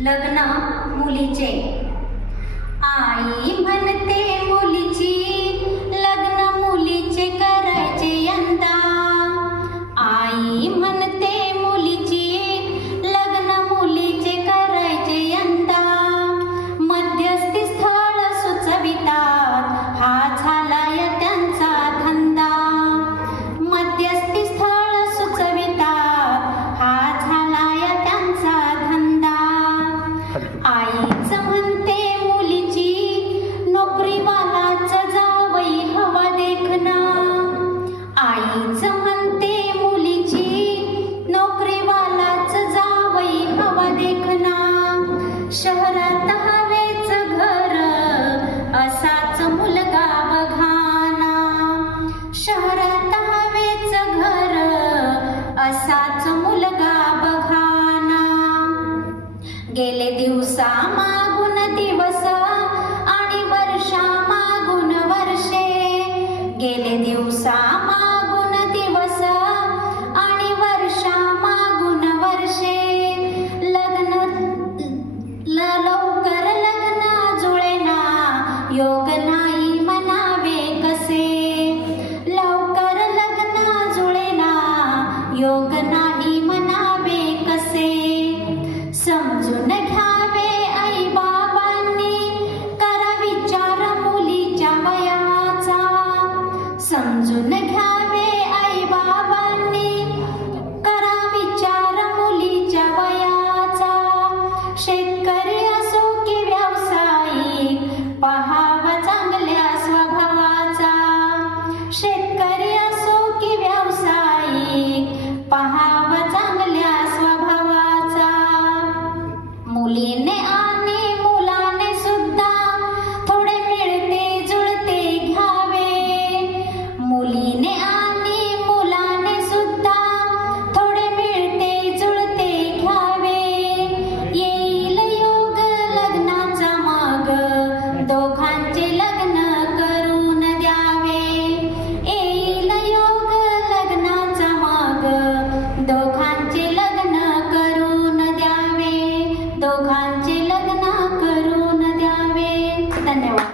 लग्न मुलीचे. आई म्हणते मुलीची लग्न मुलीचे करायचे यंदा. आई म्हणते मुलीची लग्न मुलीचे करायचे यंदा. मध्यस्थी स्थळ सुचवितात हा झालाय त्यांचा धंदा. मध्यस्थी स्थळ सुचवितात हा झालाय त्यांचा धंदा. आईच म्हणते मुलीची नोकरीवालाच जावई हवा देखना. आईच म्हणते मुलीची नोकरीवालाच जावई हवा देखना. शहरात हवेच घर असाच मुलगा बघाना. शहरात हवेच घर असाच मुलगा बघाना. गेले दिवसा